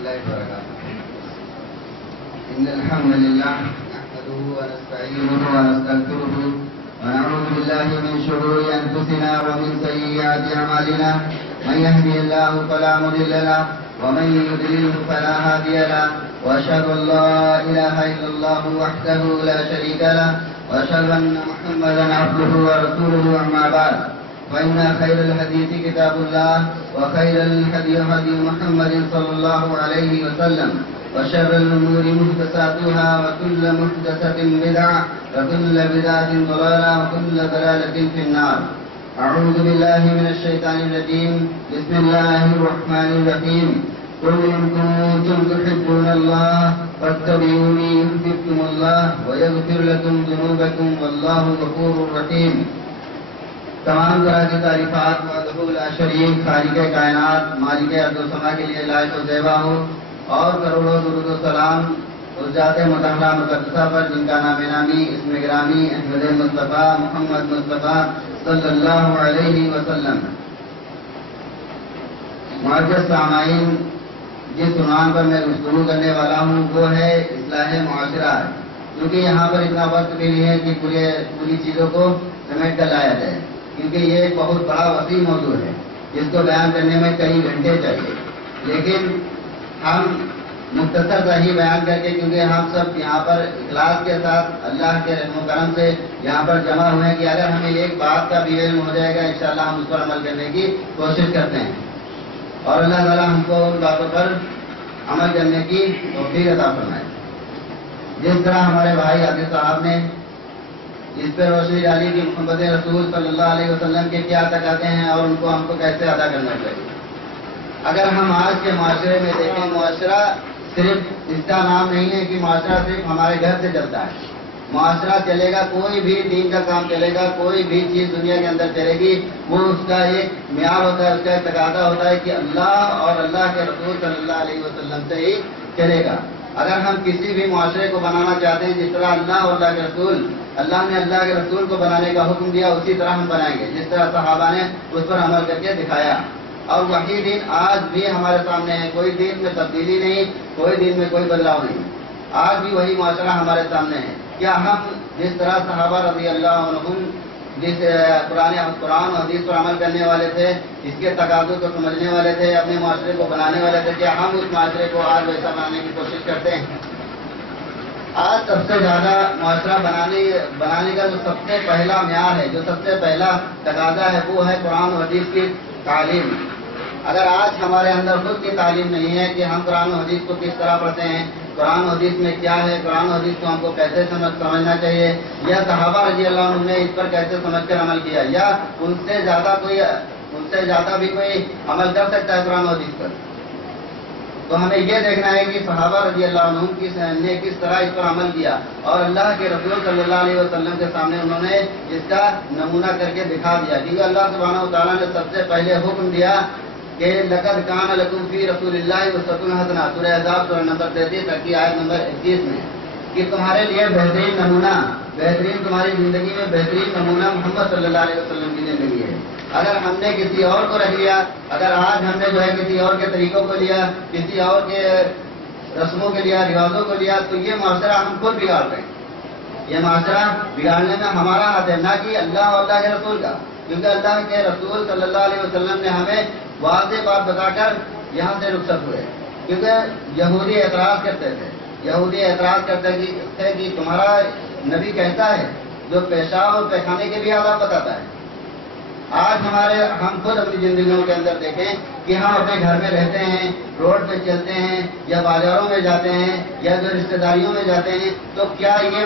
الله وبركاته. إن الحمد لله نحمده ونستعينه ونستغفره ونعوذ بالله من شرور أنفسنا ومن سيئات أعمالنا. من يهدي الله فلا مضل له ومن يضلل فلا هادي له. وأشهد أن لا إله إلا الله وحده لا شريك له وأشهد أن محمدا عبده ورسوله. أما بعد فإن خير الحديث كتاب الله وخير الهدي هدي محمد صلى الله عليه وسلم وشر الأمور محدثاتها وكل محدثة بدعة وكل بدعة ضلالة وكل ضلالة في النار. أعوذ بالله من الشيطان الرجيم. بسم الله الرحمن الرحيم. قل إن كنتم تحبون الله فاتبعوني يحببكم الله ويغفر لكم ذنوبكم والله غفور رحيم. تمام طرح کی تعریفات وحدہ لا شریک خالق کائنات مالک ارض و سما کے لیے لائق و زیبا ہو، اور کروڑوں درود و سلام اس ذات مطہرہ مقدسہ پر جن کا نام نامی اسم گرامی احمد مصطفیٰ محمد مصطفیٰ صلی اللہ علیہ وسلم. معزز سامعین، جس عنوان پر میں گفتگو کرنے والا ہوں وہ ہے اصلاح معاشرہ، کیونکہ یہاں پر اتنا وقت بھی نہیں ہے کہ پوری چیزوں کو سمیٹ کر لایا جائے، کیونکہ یہ ایک بہت بڑا وسیع موضوع ہے جس کو بیان کرنے میں کئی گھنٹے چاہیے. لیکن ہم مختصر سا ہی بیان کر کے، کیونکہ ہم سب یہاں پر اخلاص کے ساتھ اللہ کے رحم و کرم سے یہاں پر جمع ہوئے ہیں کہ اگر ہمیں ایک بات کا بھی علم ہو جائے گا انشاءاللہ ہم اس پر عمل کرنے کی کوشش کرتے ہیں، اور اللہ تعالیٰ ہم کو ان باتوں پر عمل کرنے کی توفیق عطا فرمائے. جس طرح ہمارے بھائی عادل صاحب نے اس پہ روشنی ڈالی کہ محمد رسول صلی اللہ علیہ وسلم کے کیا تقاضے ہیں اور ان کو ہم کو کیسے ادا کرنا چاہیے. اگر ہم آج کے معاشرے میں دیکھیں، معاشرہ صرف اس کا نام نہیں ہے کہ معاشرہ صرف ہمارے گھر سے چلتا ہے. معاشرہ چلے گا، کوئی بھی دین کا کام چلے گا، کوئی بھی چیز دنیا کے اندر چلے گی، وہ اس کا ایک معیار ہوتا ہے، اس کا ایک تقاضا ہوتا ہے کہ اللہ اور اللہ کے رسول صلی اللہ علیہ وسلم سے ہی چلے گا. اگر ہم کسی بھی معاشرے کو بنانا چاہتے ہیں جس طرح اللہ اور اللہ کے رسول، اللہ نے اللہ کے رسول کو بنانے کا حکم دیا، اسی طرح ہم بنائیں گے جس طرح صحابہ نے اس پر عمل کر کے دکھایا. اور وہی دین آج بھی ہمارے سامنے ہے، کوئی دین میں تبدیلی نہیں، کوئی دین میں کوئی بدلاؤ نہیں. آج بھی وہی معاشرہ ہمارے سامنے ہے. کیا ہم جس طرح صحابہ رضی اللہ عنہم جس قرآن و حدیث پر عمل کرنے والے تھے، اس کے تقاضوں کو سمجھنے والے تھے، اپنے معاشرے کو بنانے والے تھے، کیا ہم اس معاشرے کو آج ویسا بنانے کی کوشش کرتے ہیں؟ آج سب سے زیادہ معاشرہ بنانے کا جو سب سے پہلا معیار ہے، جو سب سے پہلا تقاضا ہے، وہ ہے قرآن و حدیث کی تعلیم. اگر آج ہمارے اندر خود کی تعلیم نہیں ہے کہ ہم قرآن و حدیث کو کس طرح پڑھتے ہیں، قرآن و حدیث میں کیا ہے، قرآن و حدیث کو ہم کو کیسے سمجھنا چاہیے، یا صحابہ رضی اللہ عنہ نے اس پر کیسے سمجھ کر عمل کیا، یا ان سے زیادہ بھی کوئی عمل کر سکتا ہے قرآن و حدیث پر، تو ہمیں یہ دیکھنا ہے کہ صحابہ رضی اللہ عنہ نے کس طرح اس پر عمل کیا، اور اللہ کے رسول صلی اللہ علیہ وسلم کے سامنے انہوں نے اس کا نمونہ کر کے دکھا دیا. کیونکہ اللہ سبحانہ وتعالیٰ نے سب سے پہلے حکم دیا کہ لقد کان لکم فی رسول اللہ اسوۃ حسنہ، سورہ احزاب سورہ نمبر 33 کی آیت نمبر 21 میں، کہ تمہارے لیے بہترین نمونہ، تمہاری زندگی میں بہترین نمونہ محمد صلی اللہ علیہ وسلم کی زندگی ہے. اگر ہم نے کسی اور کو رکھ لیا، اگر آج ہم نے جو ہے کسی اور کے طریقوں کو لیا، کسی اور کے رسموں کے لیا، رواجوں کو لیا، تو یہ معاشرہ ہم خود بگاڑ رہے ہیں. یہ معاشرہ بگاڑنے میں ہمارا ہاتھ ہے، نہ کہ اللہ اور اللہ کے رسول کا. کیونکہ اللہ کے رسول صلی اللہ علیہ وسلم نے ہمیں واضح بات بتا کر یہاں سے رخصت ہوئے. کیونکہ یہودی اعتراض کرتے تھے کہ تمہارا نبی کہتا ہے جو پیشاب اور پیخانے کے بھی آداب بتاتا ہے. آج ہم خود اپنی زندگیوں کے اندر دیکھیں کہ ہم اپنے گھر میں رہتے ہیں، روڈ پہ چلتے ہیں یا بازاروں میں جاتے ہیں یا جو رشتہ داریوں میں جاتے ہیں، تو کیا یہ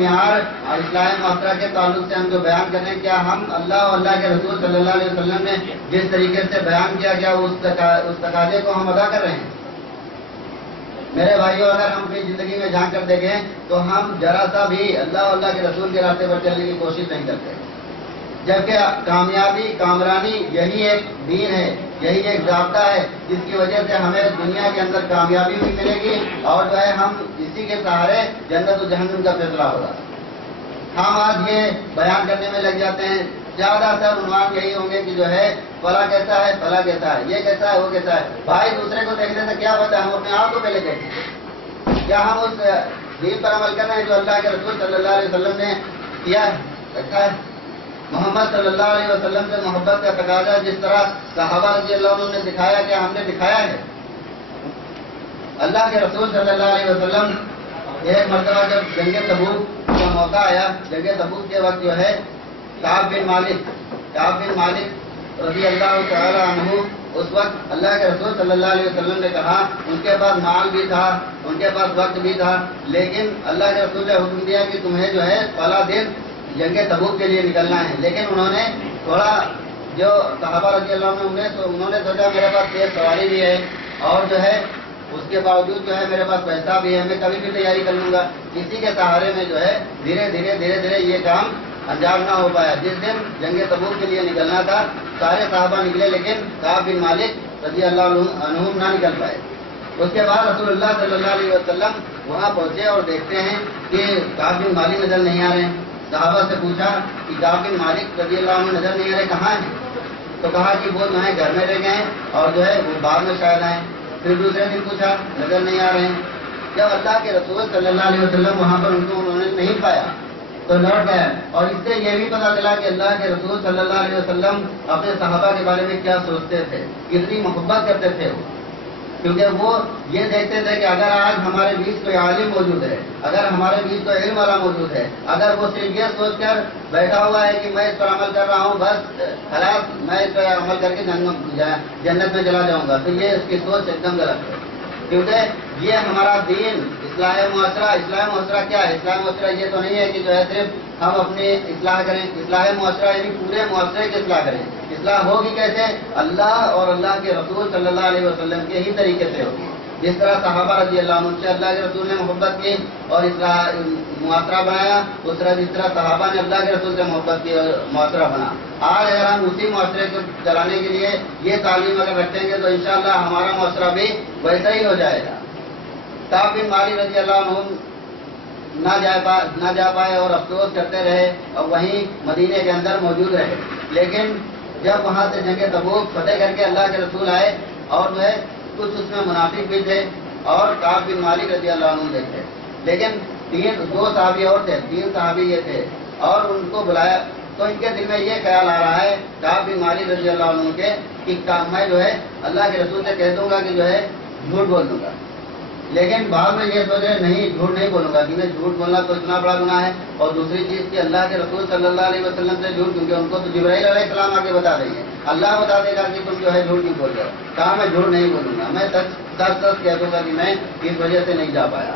معیار اصلاح معاشرہ کے تعلق سے ہم جو بیان کر رہے ہیں، کیا ہم اللہ اور اللہ کے رسول صلی اللہ علیہ وسلم نے جس طریقے سے بیان کیا گیا اس تقاضے کو ہم ادا کر رہے ہیں؟ میرے بھائیوں، اگر ہم اپنی زندگی میں جھانک کر دیکھیں تو ہم ذرا سا بھی اللہ اور اللہ کے رسول کے راستے پر چلنے کی کوشش نہیں کرتے. جبکہ کامیابی، کامرانی یہی ایک دین ہے، یہی ایک ضابطہ ہے جس کی وجہ سے ہمیں دنیا کے اندر کامیابی بھی ملے گی، اور جو ہے ہم اسی کے سہارے جنت و جہنم کا فیصلہ ہوگا. ہم آج یہ بیان کرنے میں لگ جاتے ہیں، زیادہ تر عنوان یہی ہوں گے کہ جو ہے فلاں کیسا ہے، فلاں کیسا ہے، یہ کیسا ہے، وہ کیسا ہے. بھائی دوسرے کو دیکھنے سے کیا کیا پتہ ہم اپنے آپ کو پہلے دیکھیں، کیا ہم اس دین پر عمل کر رہے ہیں جو اللہ کے رسول صلی اللہ علیہ وسلم نے کیا ہے، رکھا ہے؟ محمد صلی اللہ علیہ وسلم سے محبت کا تقاضا جس طرح صحابہ رضی اللہ عنہ نے دکھایا، کیا ہم نے دکھایا ہے؟ اللہ کے رسول صلی اللہ علیہ وسلم ایک مرتبہ جب جنگ تبوک کا موقع آیا، جنگ تبوک کے وقت جو ہے کعب بن مالک رضی اللہ تعالی عنہ، اس وقت اللہ کے رسول صلی اللہ علیہ وسلم نے کہا، ان کے پاس مال بھی تھا، ان کے پاس وقت بھی تھا، لیکن اللہ کے رسول نے حکم دیا کہ تمہیں جو ہے فلاں دن جنگ تبوک کے لیے نکلنا ہے، لیکن انہوں نے تھوڑا جو صحابہ رضی اللہ عنہ انہوں نے سوچا میرے پاس تیز سواری بھی ہے اور جو ہے اس کے باوجود جو ہے میرے پاس پیسہ بھی ہے، میں کبھی بھی تیاری کر لوں گا، اسی کے سہارے میں جو ہے دھیرے دھیرے یہ کام انجام نہ ہو پایا۔ جس دن جنگ تبوک کے لیے نکلنا تھا سارے صحابہ نکلے، لیکن کعب بن مالک رضی اللہ عنہ نہ نکل پائے۔ اس کے بعد رسول اللہ صلی اللہ علیہ وسلم وہاں پہنچے اور دیکھتے ہیں کہ کعب بن مالک نظر نہیں آ رہے ہیں۔ صحابہ سے پوچھا کہ کعب بن مالک رضی اللہ عنہ نظر نہیں آ رہے، کہاں ہیں؟ تو کہا کہ وہ جو ہے گھر میں رہ گئے اور جو ہے وہ بعد میں شاید آئے۔ پھر دوسرے دن پوچھا، نظر نہیں آ رہے ہیں۔ جب اللہ کے رسول صلی اللہ علیہ وسلم وہاں پر انہوں نے نہیں پایا تو لوٹ گئے، اور اس سے یہ بھی پتا چلا کہ اللہ کے رسول صلی اللہ علیہ وسلم اپنے صحابہ کے بارے میں کیا سوچتے تھے، کتنی محبت کرتے تھے وہ، کیونکہ وہ یہ دیکھتے تھے کہ اگر آج ہمارے بیچ کوئی عالم موجود ہے، اگر ہمارے بیچ کوئی علم والا موجود ہے، اگر وہ صرف یہ سوچ کر بیٹھا ہوا ہے کہ میں اس پر عمل کر رہا ہوں، بس خلاص میں اس پر عمل کر کے جنت میں چلا جاؤں گا، تو یہ اس کی سوچ ایک دم غلط ہے، کیونکہ یہ ہمارا دین اصلاح معاشرہ کیا ہے؟ اصلاح معاشرہ یہ تو نہیں ہے کہ جو ہے صرف ہم اپنی اصلاح کریں، اصلاح معاشرہ یعنی پورے معاشرے کی اصلاح کریں۔ اصلاح ہوگی کیسے؟ اللہ اور اللہ کے رسول صلی اللہ علیہ وسلم کے ہی طریقے سے ہوگی، جس طرح صحابہ رضی اللہ عنہ سے اللہ کے رسول نے محبت کی اور اصلاح معاشرہ بنایا، اس طرح جس طرح صحابہ نے اللہ کے رسول سے محبت کی اور معاشرہ بنا۔ آج اگر ہم اسی معاشرے کو چلانے کے لیے یہ تعلیم اگر رکھیں گے تو انشاءاللہ ہمارا معاشرہ بھی ویسا ہی ہو جائے گا۔ کعب بن مالک رضی اللہ عنہ نہ جا پائے اور افسوس کرتے رہے اور وہیں مدینے کے اندر موجود رہے، لیکن جب وہاں سے جنگ تبوک فتح کر کے اللہ کے رسول آئے اور جو ہے کچھ اس میں منافق بھی تھے اور کعب بن مالک رضی اللہ عنہ تھے، لیکن دو صحابی اور تھے، 3 صحابی یہ تھے، اور ان کو بلایا تو ان کے دل میں یہ خیال آ رہا ہے کعب بن مالک رضی اللہ عنہ کے کہ میں جو ہے اللہ کے رسول سے کہہ دوں گا کہ جو ہے جھوٹ بول دوں گا، لیکن بعد میں یہ سوچے نہیں جھوٹ نہیں بولوں گا، کیونکہ جھوٹ بولنا تو اتنا بڑا گناہ ہے، اور دوسری چیز کہ اللہ کے رسول صلی اللہ علیہ وسلم سے جھوٹ، کیونکہ ان کو تو جبرائیل علیہ السلام آ کے بتا دیں گے، اللہ بتا دے گا کہ تم جو ہے جھوٹ نہیں بول رہے ہو، کہا میں جھوٹ نہیں بولوں گا، میں سچ کہہ دوں گا کہ میں اس وجہ سے نہیں جا پایا۔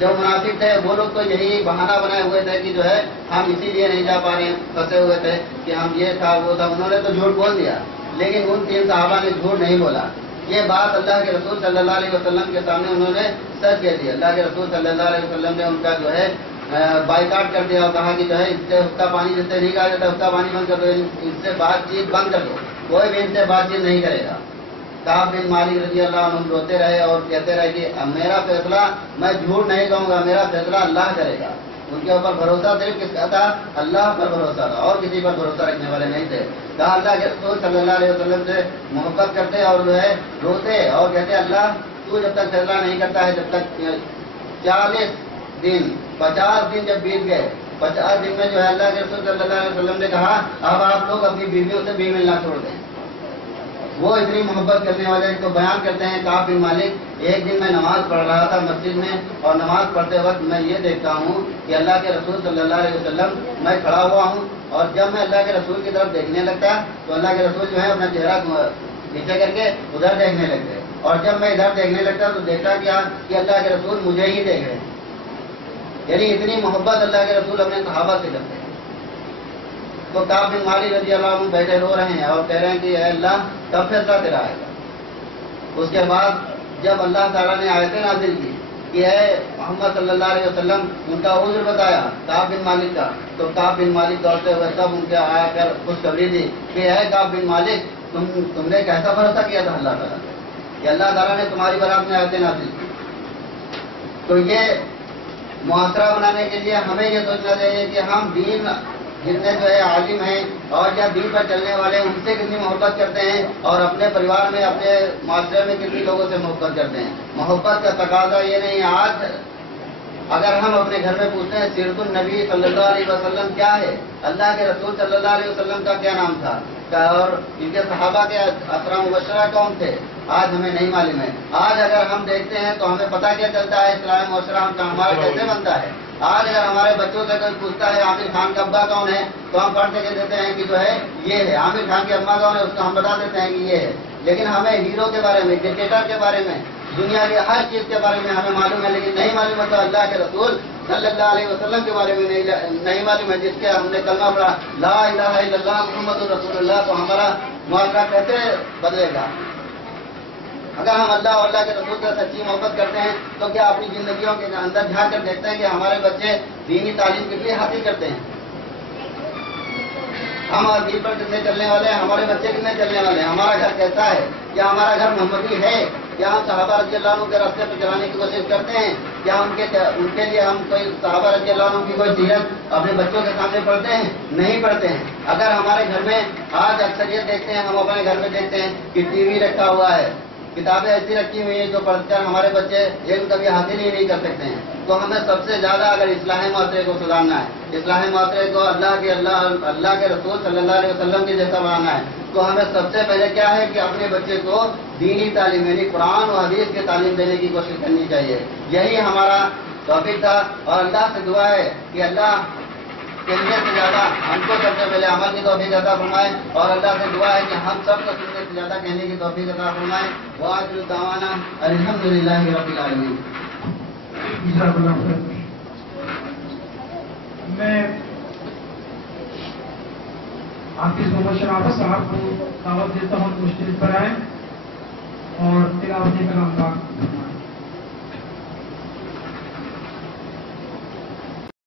جو منافق تھے وہ لوگ تو یہی بہانہ بنائے ہوئے تھے کہ جو ہے ہم اسی لیے نہیں جا پا رہے ہیں، پھنسے ہوئے تھے کہ ہم یہ تھا وہ تھا، انہوں نے تو جھوٹ بول دیا، لیکن ان 3 صحابہ نے جھوٹ نہیں بولا۔ یہ بات اللہ کے رسول صلی اللہ علیہ وسلم کے سامنے انہوں نے سچ کہہ دی۔ اللہ کے رسول صلی اللہ علیہ وسلم نے ان کا جو ہے بائیکاٹ کر دیا اور کہا کہ جو ہے اس کا پانی جس سے نہیں کہا جاتا اس کا پانی بند کر دو، اس سے بات چیت بند کر دو، کوئی بھی ان سے بات چیت نہیں کرے گا۔ کعب بن مالک رضی اللہ عنہ روتے رہے اور کہتے رہے کہ میرا فیصلہ میں جھوٹ نہیں کہوں گا، میرا فیصلہ اللہ کرے گا۔ ان کے اوپر بھروسہ صرف کس کا تھا؟ اللہ پر بھروسہ تھا، اور کسی پر بھروسہ رکھنے والے نہیں تھے۔ کہا اللہ کے رسول صلی اللہ علیہ وسلم سے محبت کرتے اور جو ہے روتے اور کہتے اللہ تو جب تک فیصلہ نہیں کرتا ہے، جب تک 40 دن 50 دن جب بیت گئے، 50 دن میں جو ہے اللہ کے رسول صلی اللہ علیہ وسلم نے کہا اب آپ لوگ اپنی بیویوں سے بھی ملنا چھوڑ دیں۔ وہ اتنی محبت کرنے والے کو بیان کرتے ہیں کعب بن مالک، ایک دن میں نماز پڑھ رہا تھا مسجد میں، اور نماز پڑھتے وقت میں یہ دیکھتا ہوں کہ اللہ کے رسول صلی اللہ علیہ وسلم میں کھڑا ہوا ہوں، اور جب میں اللہ کے رسول کی طرف دیکھنے لگتا تو اللہ کے رسول جو ہے اپنا چہرہ نیچے کر کے ادھر دیکھنے لگتے، اور جب میں ادھر دیکھنے لگتا تو دیکھتا کیا کہ اللہ کے رسول مجھے ہی دیکھ رہے ہیں، یعنی اتنی محبت اللہ کے رسول اپنے صحابہ سے کرتے ہیں۔ تو کعب بن مالک رضی اللہ عنہ بیٹھے رو رہے ہیں اور کہہ رہے ہیں کہ اے اللہ کب فیصلہ تیرا آئے گا۔ اس کے بعد جب اللہ تعالیٰ نے آیتیں نازل کی کہ اے محمد صلی اللہ علیہ وسلم ان کا عذر بتایا کعب بن مالک کا، تو کعب بن مالک دوڑتے ہوئے سب ان کے آیا کر خوشخبری دی کہ اے کعب بن مالک تم نے کیسا بھروسہ کیا تھا اللہ تعالیٰ سے کہ اللہ تعالیٰ نے تمہاری برات میں آیتیں نازل کی۔ تو یہ معاشرہ بنانے کے لیے ہمیں یہ سوچنا چاہیے کہ ہم دین جتنے جو ہے عالم ہیں اور یا دین پر چلنے والے ان سے کتنی محبت کرتے ہیں اور اپنے پریوار میں اپنے معاشرے میں کتنی لوگوں سے محبت کرتے ہیں. محبت کا تقاضا یہ نہیں. آج اگر ہم اپنے گھر میں پوچھتے ہیں سیرت النبی صلی اللہ علیہ وسلم کیا ہے, اللہ کے رسول صلی اللہ علیہ وسلم کا کیا نام تھا اور ان کے صحابہ کے عشرہ مبشرہ کون تھے, آج ہمیں نہیں معلوم ہے. آج اگر ہم دیکھتے ہیں تو ہمیں پتہ کیا چلتا ہے اسلامی معاشرہ ہمارا کیسے بنتا ہے. آج اگر ہمارے بچوں سے کوئی پوچھتا ہے عامر خان کا ابا کون ہے تو ہم پڑھ کے کہہ دیتے ہیں کہ جو ہے یہ ہے. عامر خان کے ابا کون ہے اس کو ہم بتا دیتے ہیں کہ یہ ہے. لیکن ہمیں ہیرو کے بارے میں, کرکٹر کے بارے میں, دنیا کی ہر چیز کے بارے میں ہمیں معلوم ہے, لیکن نہیں معلوم ہے تو اللہ کے رسول صلی اللہ علیہ وسلم کے بارے میں نہیں معلوم ہے, جس کے ہم نے کلمہ پڑھا لا الہ الا اللہ محمد رسول اللہ, تو ہمارا معاشرہ کیسے بدلے گا؟ اگر ہم اللہ اور اللہ کے رسول سے سچی محبت کرتے ہیں تو کیا اپنی زندگیوں کے اندر جھانک کر دیکھتے ہیں کہ ہمارے بچے دینی تعلیم کتنی حاصل کرتے ہیں؟ ہم دین پر کتنے چلنے والے ہیں, ہمارے بچے کتنے چلنے والے ہیں, ہمارا گھر کیسا ہے, کیا ہمارا گھر محمدی ہے, کیا ہم صحابہ رضی اللہ عنہ کے راستے پر چلانے کی کوشش کرتے ہیں, کیا ان کے لیے ہم کوئی صحابہ رضی اللہ عنہ کی کوئی سیرت اپنے بچوں کے سامنے پڑھتے ہیں؟ نہیں پڑھتے ہیں. اگر ہمارے گھر میں آج اکثریت دیکھتے ہیں, ہم اپنے گھر میں دیکھتے ہیں کہ ٹی وی رکھا ہوا ہے, کتابیں ایسی رکھی ہوئی ہیں جو پڑھ کر ہمارے بچے علم کبھی حاصل ہی نہیں کر سکتے ہیں. تو ہمیں سب سے زیادہ اگر اصلاح معاشرے کو سدھارنا ہے, اصلاح معاشرے کو اللہ کے رسول صلی اللہ علیہ وسلم کے جیسا بنانا ہے, تو ہمیں سب سے پہلے کیا ہے کہ اپنے بچے کو دینی تعلیم یعنی قرآن و حدیث کی تعلیم دینے کی کوشش کرنی چاہیے. یہی ہمارا ٹاپک تھا اور اللہ سے دعا ہے کہ اللہ کہنے سے زیادہ ہم کو سب سے پہلے عمل کی توفیق عطا فرمائے, اور اللہ سے دعا ہے کہ ہم سب کو سننے سے زیادہ کہنے کی توفیق عطا فرمائے. وآخر دعوانا الحمدللہ رب العالمین. میں حافظ محمد شرافت صاحب کو دعوت دیتا ہوں کہ مشکل پر آئیں اور تلاوت کلام پاک